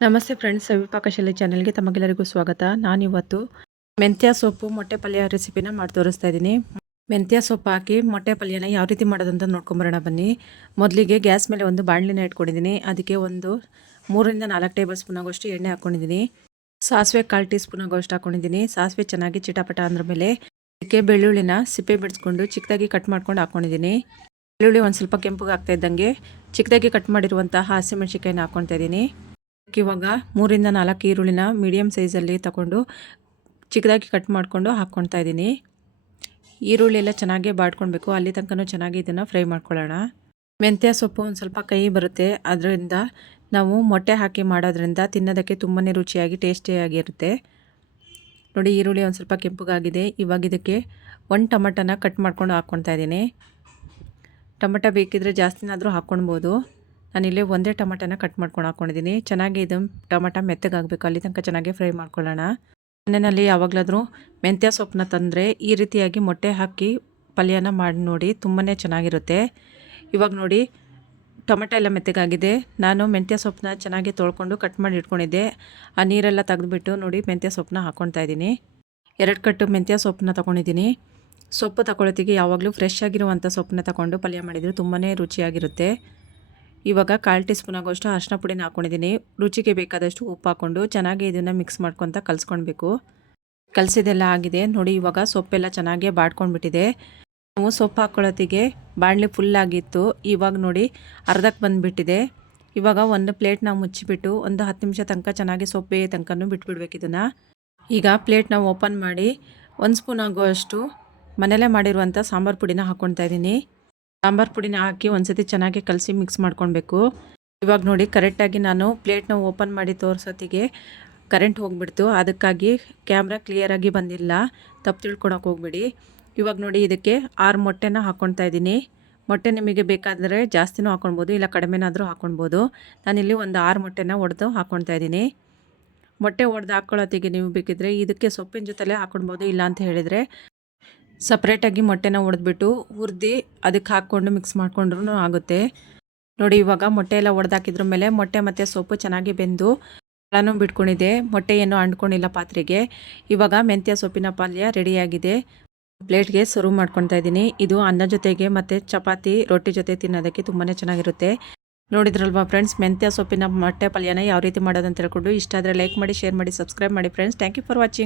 ನಮಸ್ತೆ ಫ್ರೆಂಡ್ಸ್, ಸವಿಪಾಕಶಾಲೆ ಚಾನೆಲ್ಗೆ ತಮಗೆಲ್ಲರಿಗೂ ಸ್ವಾಗತ. ನಾನಿವತ್ತು ಮೆಂತ್ಯ ಸೊಪ್ಪು ಮೊಟ್ಟೆ ಪಲ್ಯ ರೆಸಿಪಿನ ಮಾಡಿ ತೋರಿಸ್ತಾ ಇದ್ದೀನಿ. ಮೆಂತ್ಯ ಸೊಪ್ಪು ಹಾಕಿ ಮೊಟ್ಟೆ ಪಲ್ಯನ ಯಾವ ರೀತಿ ಮಾಡೋದಂತ ನೋಡ್ಕೊಂಬರೋಣ ಬನ್ನಿ. ಮೊದಲಿಗೆ ಗ್ಯಾಸ್ ಮೇಲೆ ಒಂದು ಬಾಣಲಿನ ಇಟ್ಕೊಂಡಿದ್ದೀನಿ. ಅದಕ್ಕೆ ಒಂದು 3-4 ಟೇಬಲ್ ಸ್ಪೂನ್ ಆಗೋಷ್ಟು ಎಣ್ಣೆ ಹಾಕ್ಕೊಂಡಿದ್ದೀನಿ. ಸಾಸಿವೆ 1/4 ಟೀ ಸ್ಪೂನ್ ಆಗೋಷ್ಟು ಹಾಕ್ಕೊಂಡಿದ್ದೀನಿ. ಸಾಸಿವೆ ಚೆನ್ನಾಗಿ ಚಿಟಪಟ ಅಂದ್ರ ಮೇಲೆ ಅದಕ್ಕೆ ಬೆಳ್ಳುಳ್ಳಿನ ಸಿಪ್ಪೆ ಬಿಡಿಸ್ಕೊಂಡು ಚಿಕ್ಕದಾಗಿ ಕಟ್ ಮಾಡ್ಕೊಂಡು ಹಾಕ್ಕೊಂಡಿದ್ದೀನಿ. ಬೆಳ್ಳುಳ್ಳಿ ಒಂದು ಸ್ವಲ್ಪ ಕೆಂಪುಗೆ ಆಗ್ತಾ ಇದ್ದಂಗೆ ಚಿಕ್ಕದಾಗಿ ಕಟ್ ಮಾಡಿರುವಂತಹ ಹಸಿಮೆಣಸಿಕಾಯಿನ ಹಾಕ್ಕೊಳ್ತಾ ಇದ್ದೀನಿ. ಇವಾಗ 3-4 ಈರುಳ್ಳಿನ ಮೀಡಿಯಮ್ ಸೈಜಲ್ಲಿ ತಗೊಂಡು ಚಿಕ್ಕದಾಗಿ ಕಟ್ ಮಾಡಿಕೊಂಡು ಹಾಕ್ಕೊಳ್ತಾ ಇದ್ದೀನಿ. ಈರುಳ್ಳಿ ಎಲ್ಲ ಚೆನ್ನಾಗಿ ಬಾಡ್ಕೊಳ್ಬೇಕು, ಅಲ್ಲಿ ತನಕ ಚೆನ್ನಾಗಿ ಇದನ್ನು ಫ್ರೈ ಮಾಡ್ಕೊಳ್ಳೋಣ. ಮೆಂತ್ಯ ಸೊಪ್ಪು ಒಂದು ಸ್ವಲ್ಪ ಕಹಿ ಬರುತ್ತೆ, ಅದರಿಂದ ನಾವು ಮೊಟ್ಟೆ ಹಾಕಿ ಮಾಡೋದ್ರಿಂದ ತಿನ್ನೋದಕ್ಕೆ ತುಂಬಾ ರುಚಿಯಾಗಿ ಟೇಸ್ಟಿಯಾಗಿರುತ್ತೆ. ನೋಡಿ, ಈರುಳ್ಳಿ ಒಂದು ಸ್ವಲ್ಪ ಕೆಂಪುಗಾಗಿದೆ. ಇವಾಗ ಇದಕ್ಕೆ 1 ಟೊಮೆಟೊನ ಕಟ್ ಮಾಡ್ಕೊಂಡು ಹಾಕ್ಕೊಳ್ತಾ ಇದ್ದೀನಿ. ಟೊಮೆಟೊ ಬೇಕಿದ್ರೆ ಜಾಸ್ತಿನಾದರೂ ಹಾಕ್ಕೊಳ್ಬೋದು. ನಾನಿಲ್ಲಿ ಒಂದೇ ಟೊಮೆಟೊನ ಕಟ್ ಮಾಡ್ಕೊಂಡು ಹಾಕ್ಕೊಂಡಿದ್ದೀನಿ. ಚೆನ್ನಾಗಿ ಇದು ಟೊಮೆಟೊ ಮೆತ್ತಗಾಗಬೇಕು, ಅಲ್ಲಿ ತನಕ ಚೆನ್ನಾಗಿ ಫ್ರೈ ಮಾಡ್ಕೊಳ್ಳೋಣ. ಮನೆಯಲ್ಲಿ ಯಾವಾಗಲಾದರೂ ಮೆಂತ್ಯ ಸೊಪ್ಪನ್ನ ತಂದರೆ ಈ ರೀತಿಯಾಗಿ ಮೊಟ್ಟೆ ಹಾಕಿ ಪಲ್ಯನ ಮಾಡಿ ನೋಡಿ, ತುಂಬಾ ಚೆನ್ನಾಗಿರುತ್ತೆ. ಇವಾಗ ನೋಡಿ, ಟೊಮೆಟೊ ಎಲ್ಲ ಮೆತ್ತಗಾಗಿದೆ. ನಾನು ಮೆಂತ್ಯ ಸೊಪ್ಪನ್ನ ಚೆನ್ನಾಗಿ ತೊಳ್ಕೊಂಡು ಕಟ್ ಮಾಡಿ ಇಟ್ಕೊಂಡಿದ್ದೆ. ಆ ನೀರೆಲ್ಲ ತೆಗೆದುಬಿಟ್ಟು ನೋಡಿ ಮೆಂತ್ಯ ಸೊಪ್ಪನ್ನ ಹಾಕ್ಕೊಳ್ತಾ ಇದ್ದೀನಿ. 2 ಕಟ್ಟು ಮೆಂತ್ಯ ಸೊಪ್ಪನ್ನ ತೊಗೊಂಡಿದ್ದೀನಿ. ಸೊಪ್ಪು ತಗೊಳ್ಳೋತ್ತಿಗೆ ಯಾವಾಗಲೂ ಫ್ರೆಶ್ ಆಗಿರುವಂಥ ಸೊಪ್ಪನ್ನ ತಗೊಂಡು ಪಲ್ಯ ಮಾಡಿದರೆ ತುಂಬಾ ರುಚಿಯಾಗಿರುತ್ತೆ. ಇವಾಗ 1/4 ಟೀ ಸ್ಪೂನ್ ಆಗೋಷ್ಟು ಅರಿಶಿನ ಪುಡಿನ ಹಾಕ್ಕೊಂಡಿದ್ದೀನಿ. ರುಚಿಗೆ ಬೇಕಾದಷ್ಟು ಉಪ್ಪು ಹಾಕ್ಕೊಂಡು ಚೆನ್ನಾಗಿ ಇದನ್ನು ಮಿಕ್ಸ್ ಮಾಡ್ಕೊತ ಕಲಿಸ್ಕೊಳ್ಬೇಕು. ಕಲಸಿದೆಲ್ಲ ಆಗಿದೆ ನೋಡಿ. ಇವಾಗ ಸೊಪ್ಪೆಲ್ಲ ಚೆನ್ನಾಗಿ ಬಾಡ್ಕೊಂಡ್ಬಿಟ್ಟಿದೆ. ನಾವು ಸೊಪ್ಪು ಹಾಕ್ಕೊಳ್ಳೋತ್ತಿಗೆ ಬಾಣಲೆ ಫುಲ್ಲಾಗಿತ್ತು. ಇವಾಗ ನೋಡಿ ಅರ್ಧಕ್ಕೆ ಬಂದುಬಿಟ್ಟಿದೆ. ಇವಾಗ ಒಂದು ಪ್ಲೇಟ್ನ ಮುಚ್ಚಿಬಿಟ್ಟು ಒಂದು 10 ನಿಮಿಷ ತನಕ ಚೆನ್ನಾಗಿ ಸೊಪ್ಪು ಬೇಯೋ ತನಕ ಬಿಟ್ಬಿಡ್ಬೇಕು ಇದನ್ನು. ಈಗ ಪ್ಲೇಟ್ನ ಓಪನ್ ಮಾಡಿ 1 ಸ್ಪೂನ್ ಆಗುವಷ್ಟು ಮನೆಯಲ್ಲೇ ಮಾಡಿರುವಂಥ ಸಾಂಬಾರು ಪುಡಿನ ಹಾಕ್ಕೊಳ್ತಾ ಇದ್ದೀನಿ. ಸಾಂಬಾರು ಪುಡಿನ ಹಾಕಿ ಒಂದ್ಸತಿ ಚೆನ್ನಾಗಿ ಕಲಸಿ ಮಿಕ್ಸ್ ಮಾಡ್ಕೊಳ್ಬೇಕು. ಇವಾಗ ನೋಡಿ, ಕರೆಕ್ಟಾಗಿ ನಾನು ಪ್ಲೇಟ್ನ ಓಪನ್ ಮಾಡಿ ತೋರಿಸೋತ್ತಿಗೆ ಕರೆಂಟ್ ಹೋಗಿಬಿಡ್ತು. ಅದಕ್ಕಾಗಿ ಕ್ಯಾಮ್ರಾ ಕ್ಲಿಯರಾಗಿ ಬಂದಿಲ್ಲ, ತಪ್ಪು ತಿಳ್ಕೊಳಕ್ಕೆ ಹೋಗ್ಬಿಡಿ. ಇವಾಗ ನೋಡಿ, ಇದಕ್ಕೆ 6 ಮೊಟ್ಟೆನ ಹಾಕ್ಕೊಳ್ತಾ ಇದ್ದೀನಿ. ಮೊಟ್ಟೆ ನಿಮಗೆ ಬೇಕಾದರೆ ಜಾಸ್ತಿನೂ ಹಾಕ್ಕೊಳ್ಬೋದು, ಇಲ್ಲ ಕಡಿಮೆನಾದರೂ ಹಾಕ್ಕೊಳ್ಬೋದು. ನಾನಿಲ್ಲಿ ಒಂದು 6 ಮೊಟ್ಟೆನ ಒಡೆದು ಹಾಕ್ಕೊಳ್ತಾ ಇದ್ದೀನಿ. ಮೊಟ್ಟೆ ಒಡೆದು ಹಾಕ್ಕೊಳ್ಳೋತ್ತಿಗೆ ನೀವು ಬೇಕಿದ್ರೆ ಇದಕ್ಕೆ ಸೊಪ್ಪಿನ ಜೊತೆಲೇ ಹಾಕ್ಕೊಳ್ಬೋದು. ಇಲ್ಲ ಅಂತ ಹೇಳಿದರೆ ಸಪ್ರೇಟಾಗಿ ಮೊಟ್ಟೆನ ಒಡೆದ್ಬಿಟ್ಟು ಹುರಿದು ಅದಕ್ಕೆ ಹಾಕ್ಕೊಂಡು ಮಿಕ್ಸ್ ಮಾಡಿಕೊಂಡ್ರೂ ಆಗುತ್ತೆ. ನೋಡಿ, ಇವಾಗ ಮೊಟ್ಟೆ ಎಲ್ಲ ಒಡೆದಾಕಿದ್ರ ಮೇಲೆ ಮೊಟ್ಟೆ ಮತ್ತು ಸೊಪ್ಪು ಚೆನ್ನಾಗಿ ಬೆಂದು ಎಲ್ಲನೂ ಬಿಟ್ಕೊಂಡಿದೆ. ಮೊಟ್ಟೆ ಏನೂ ಅಂಟ್ಕೊಂಡಿಲ್ಲ ಪಾತ್ರೆಗೆ. ಇವಾಗ ಮೆಂತ್ಯ ಸೊಪ್ಪಿನ ಪಲ್ಯ ರೆಡಿಯಾಗಿದೆ. ಪ್ಲೇಟ್ಗೆ ಸರ್ವ್ ಮಾಡ್ಕೊಳ್ತಾ ಇದ್ದೀನಿ. ಇದು ಅನ್ನ ಜೊತೆಗೆ ಮತ್ತು ಚಪಾತಿ ರೊಟ್ಟಿ ಜೊತೆ ತಿನ್ನೋದಕ್ಕೆ ತುಂಬಾ ಚೆನ್ನಾಗಿರುತ್ತೆ. ನೋಡಿದ್ರಲ್ವಾ ಫ್ರೆಂಡ್ಸ್, ಮೆಂತ್ಯ ಸೊಪ್ಪಿನ ಮೊಟ್ಟೆ ಪಲ್ಯನ ಯಾವ ರೀತಿ ಮಾಡೋದಂತ ಹೇಳ್ಕೊಂಡು ಇಷ್ಟ ಆದರೆ ಲೈಕ್ ಮಾಡಿ, ಶೇರ್ ಮಾಡಿ, ಸಬ್ಸ್ಕ್ರೈಬ್ ಮಾಡಿ friends. Thank you for watching.